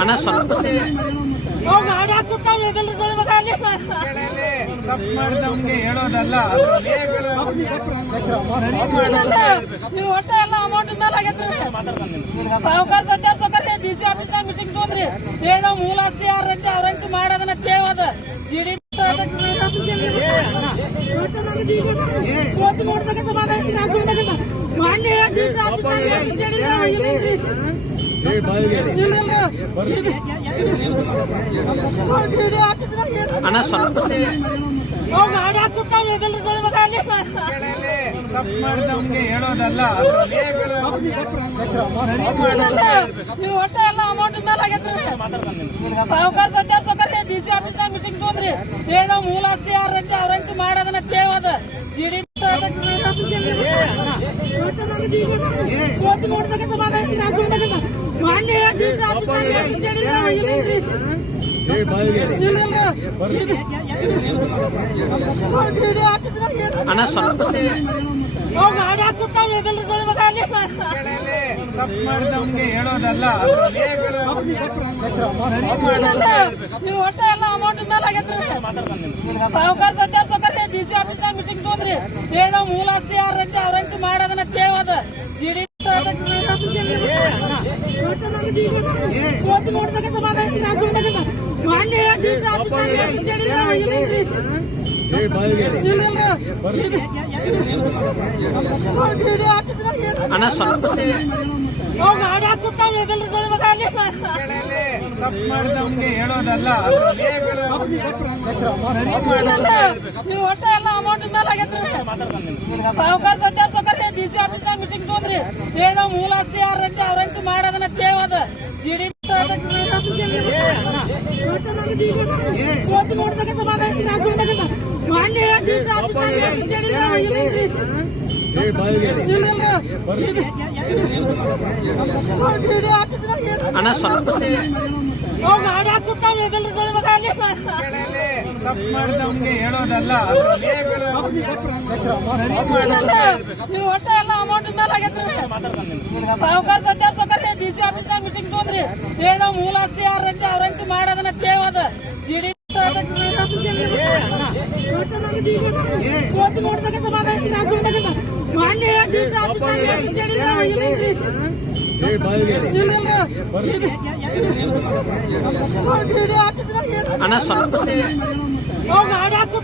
ಅಣ್ಣ ಸ್ವಲ್ಪ ತಪ್ಪು ಮಾಡಿದವನಿಗೆ ಹೇಳೋದಲ್ಲ. ನೀವು ಒಟ್ಟ ಎಲ್ಲ ಅಮೌಂಟ್ ಮೇಲೆ ಆಗೈತ್ರಿ. ಸಾಹುಕಾರ ಸತ್ಯಾಪ್ಸಕರಿ ಡಿಸಿ ಆಫೀಸ್ ನಾಗ ಮೀಟಿಂಗ್ ತೊಂದ್ರಿ. ಏನೋ ಮೂಲ ಆಸ್ತಿ ಯಾರಂತೆ ಅವ್ರಂತ ಮಾಡೋದನ್ನ ತೇವದ ಜಿಡಿ ಕೋಟಿ ನೋಡಿದಾಗ ಸಮಾಧಾನ ಮಾನ್ಯ ಡಿಸಿ ಆಫೀಸ್ ಅಣ್ಣ ಸ್ವಲ್ಪ ತಪ್ಪು ಮಾಡಿದವನಿಗೆ ಹೇಳೋದಲ್ಲ. ನೀವು ಒಟ್ಟ ಎಲ್ಲ ಅಮೌಂಟ್ ಮೇಲೆ ಆಗೈತ್ರಿ. ಸಾಹುಕಾರ ಸತ್ಯಾಪ್ಸಕರಿ ಡಿಸಿ ಆಫೀಸ್ ನಾಗ ಮೀಟಿಂಗ್ ತೊಂದ್ರಿ. ಏನೋ ಮೂಲ ಆಸ್ತಿ ಯಾರಂತೆ ಅವ್ರಂತ ಮಾಡೋದನ್ನ ತೇವದ ಜಿಡಿ ಕೋಟಿ ನೋಡಿದಾಗ ಸಮಾಧಾನ ಮಾನ್ಯ ಡಿಸಿ ಆಫೀಸ್ ಅಣ್ಣ ಸ್ವಲ್ಪ ತಪ್ಪು ಮಾಡಿದವನಿಗೆ ಹೇಳೋದಲ್ಲ. ನೀವು ಒಟ್ಟ ಎಲ್ಲ ಅಮೌಂಟ್ ಮೇಲೆ ಆಗೈತ್ರಿ. ಸಾಹುಕಾರ ಸತ್ಯಾಪ್ಸಕರಿ ಡಿಸಿ ಆಫೀಸ್ ನಾಗ ಮೀಟಿಂಗ್ ತೊಂದ್ರಿ. ಏನೋ ಮೂಲ ಆಸ್ತಿ ಯಾರಂತೆ ಅವ್ರಂತ ಮಾಡೋದನ್ನ ತೇವದ ಜಿಡಿ ಕೋಟಿ ನೋಡಿದಾಗ ಸಮಾಧಾನ ಮಾನ್ಯ ಡಿಸಿ ಆಫೀಸ್ ಅಣ್ಣ ಸ್ವಲ್ಪ ತಪ್ಪು ಮಾಡಿದವನಿಗೆ ಹೇಳೋದಲ್ಲ. ನೀವು ಒಟ್ಟ ಎಲ್ಲ ಅಮೌಂಟ್ ಮೇಲೆ ಆಗೈತ್ರಿ. ಸಾಹುಕಾರ ಸತ್ಯಾಪ್ಸಕರಿ ಡಿಸಿ ಆಫೀಸ್ ನಾಗ ಮೀಟಿಂಗ್ ತೊಂದ್ರಿ. ಏನೋ ಮೂಲ ಆಸ್ತಿ ಯಾರಂತೆ ಅವ್ರಂತ ಮಾಡೋದನ್ನ ತೇವದ ಜಿಡಿ ಕೋಟಿ ನೋಡಿದಾಗ ಸಮಾಧಾನ ಮಾನ್ಯ ಡಿಸಿ ಆಫೀಸ್ ಅಣ್ಣ ಸ್ವಲ್ಪ ತಪ್ಪು ಮಾಡಿದವನಿಗೆ ಹೇಳೋದಲ್ಲ. ನೀವು ಒಟ್ಟ ಎಲ್ಲ ಅಮೌಂಟ್ ಮೇಲೆ ಆಗೈತ್ರಿ. ಸಾಹುಕಾರ ಸತ್ಯಾಪ್ಸಕರಿ ಡಿಸಿ ಆಫೀಸ್ ನಾಗ ಮೀಟಿಂಗ್ ತೊಂದ್ರಿ. ಏನೋ ಮೂಲ ಆಸ್ತಿ ಯಾರಂತೆ ಅವ್ರಂತ ಮಾಡೋದನ್ನ ತೇವದ ಜಿಡಿ ಕೋಟಿ ನೋಡಿದಾಗ ಸಮಾಧಾನ ಮಾನ್ಯ ಡಿಸಿ ಆಫೀಸ್ ಅಣ್ಣ ಸ್ವಲ್ಪ ತಪ್ಪು